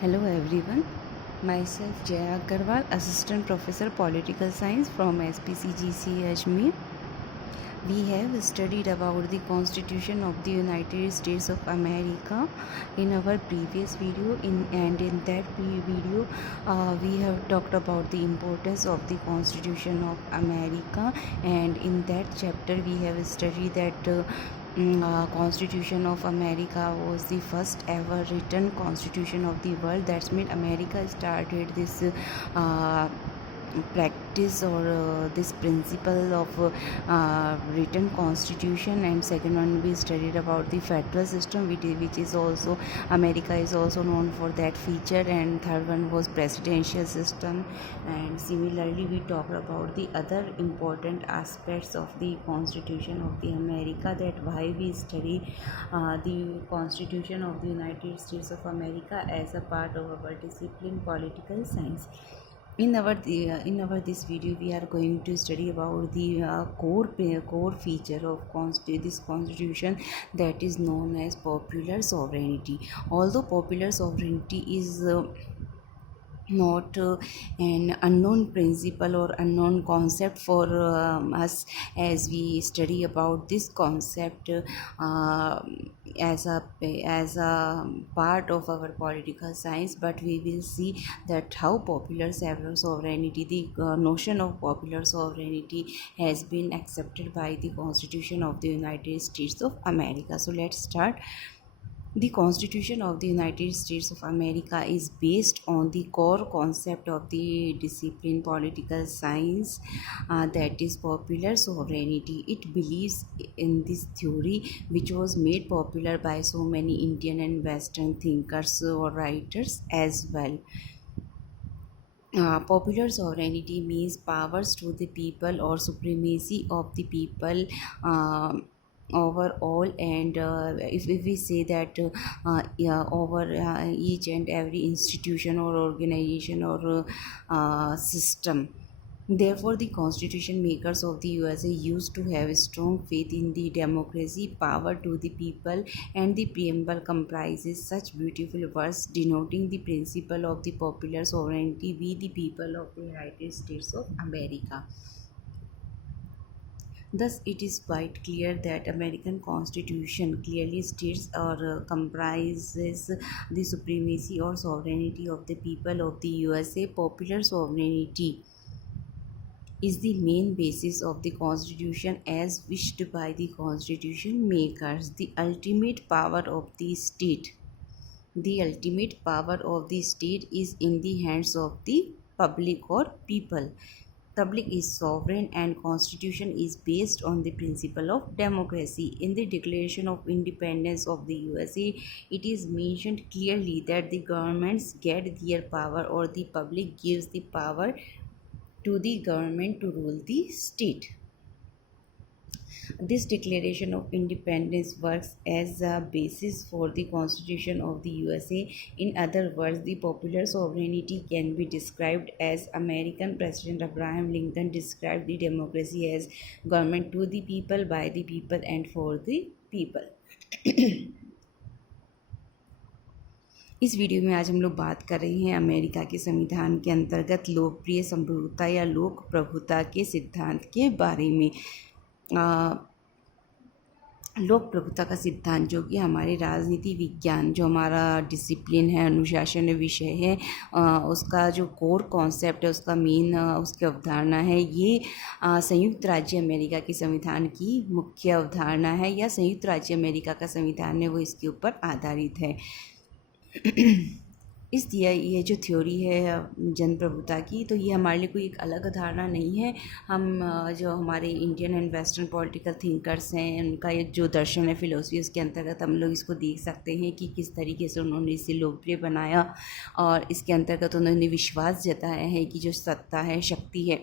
Hello everyone, myself Jaya Agarwal, Assistant Professor Political Science from SPCGC Ajmer. We have studied about the Constitution of the United States of America in our previous video. In that video, we have talked about the importance of the Constitution of America, and in that chapter we have studied that Constitution of America was the first ever written constitution of the world. That's mean America started this practice or this principle of written constitution. And second one, we studied about the federal system, which is also America is also known for that feature. And third one was presidential system. And similarly we talked about the other important aspects of the constitution of the America, that why we study the constitution of the United States of America as a part of our discipline political science. In our this video we are going to study about the core feature of this constitution, that is known as popular sovereignty. Although popular sovereignty is not an unknown principle or unknown concept for us, as we study about this concept as a part of our political science, but we will see that how popular sovereignty, the notion of popular sovereignty, has been accepted by the Constitution of the United States of America. So let's start. The Constitution of the United States of America is based on the core concept of the discipline political science, that is popular sovereignty. It believes in this theory, which was made popular by so many Indian and Western thinkers or writers as well. Popular sovereignty means powers to the people or supremacy of the people overall. And if we say that yeah, over each and every institution or organization or system. Therefore, the constitution makers of the USA used to have strong faith in the democracy, power to the people, and the preamble comprises such beautiful words denoting the principle of the popular sovereignty, we the people of the United States of America. Thus, it is quite clear that American Constitution clearly states or comprises the supremacy or sovereignty of the people of the USA. Popular sovereignty is the main basis of the Constitution as wished by the Constitution makers. The ultimate power of the state. The ultimate power of the state is in the hands of the public or people. Public is sovereign and constitution is based on the principle of democracy. In the Declaration of Independence of the USA, it is mentioned clearly that the governments get their power, or the public gives the power to the government to rule the state. This Declaration of Independence works as a basis for the Constitution of the USA. In other words, the popular sovereignty can be described as American President Abraham Lincoln described the democracy as government to the people, by the people, and for the people. इस video में आज हम लोग बात कर रहे हैं America के संविधान के अंतर्गत लोकप्रिय संप्रभुता या लोक प्रभुता के सिद्धांत के बारे में। लोक प्रभुता का सिद्धांत, जो कि हमारे राजनीति विज्ञान, जो हमारा डिसिप्लिन है, अनुशासन विषय है, उसका जो कोर कॉन्सेप्ट है, उसका मेन उसकी अवधारणा है, ये संयुक्त राज्य अमेरिका के संविधान की मुख्य अवधारणा है, या संयुक्त राज्य अमेरिका का संविधान है वो इसके ऊपर आधारित है। इसलिए ये जो थ्योरी है जनप्रभुता की, तो ये हमारे लिए कोई एक अलग धारणा नहीं है। हम जो हमारे Indian and western political thinkers हैं, उनका एक जो दर्शन है, फिलोसफी, उसके अंतर्गत हम लोग इसको देख सकते हैं कि किस तरीके से उन्होंने इसे लोकप्रिय बनाया, और इसके अंतर्गत उन्होंने विश्वास जताया है कि जो सत्ता है, शक्ति है,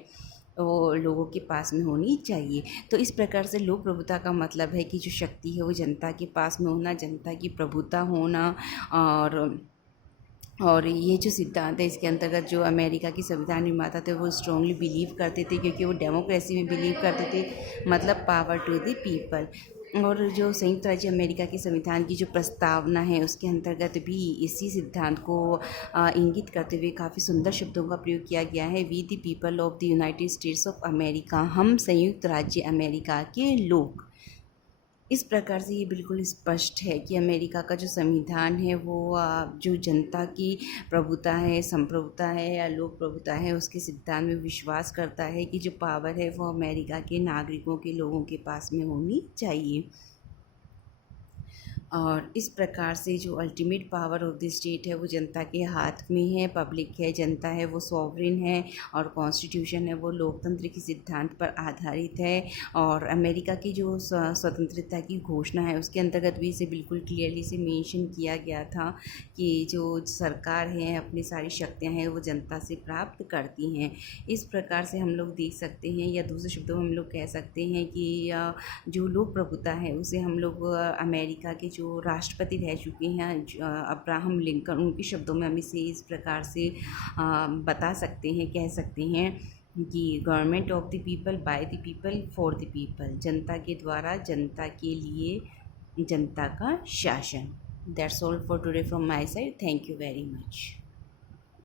वो लोगों के पास में होनी चाहिए। तो इस प्रकार से लोक प्रभुता का मतलब है कि जो शक्ति है वो जनता के पास में होना, जनता की प्रभुता होना। और ये जो सिद्धांत है, इसके अंतर्गत जो अमेरिका की संविधान निर्माता थे वो स्ट्रांगली बिलीव करते थे, क्योंकि वो डेमोक्रेसी में बिलीव करते थे, मतलब पावर टू द पीपल। और जो संयुक्त राज्य अमेरिका के संविधान की जो प्रस्तावना है उसके अंतर्गत भी इसी सिद्धांत को इंगित करते हुए काफ़ी सुंदर शब्दों का प्रयोग किया गया है। We the people of the United States of America, हम संयुक्त राज्य अमेरिका के लोग। इस प्रकार से ये बिल्कुल स्पष्ट है कि अमेरिका का जो संविधान है वो जो जनता की प्रभुता है, संप्रभुता है या लोक प्रभुता है, उसके सिद्धांत में विश्वास करता है कि जो पावर है वो अमेरिका के नागरिकों के लोगों के पास में होनी चाहिए। और इस प्रकार से जो ultimate power of the state है वो जनता के हाथ में है, पब्लिक है, जनता है वो सॉवरेन है, और कॉन्स्टिट्यूशन है वो लोकतंत्र के सिद्धांत पर आधारित है। और अमेरिका की जो स्वतंत्रता की घोषणा है उसके अंतर्गत भी इसे बिल्कुल क्लियरली से मेंशन किया गया था कि जो सरकार है अपनी सारी शक्तियाँ हैं वो जनता से प्राप्त करती हैं। इस प्रकार से हम लोग देख सकते हैं, या दूसरे शब्दों में हम लोग कह सकते हैं कि जो लोक प्रभुता है उसे हम लोग अमेरिका के जो राष्ट्रपति रह चुके हैं अब्राहम लिंकन, उनके शब्दों में हम इसे इस प्रकार से बता सकते हैं, कह सकते हैं कि government of the people, by the people, for the people, जनता के द्वारा, जनता के लिए, जनता का शासन। That's all for today from my side. Thank you very much.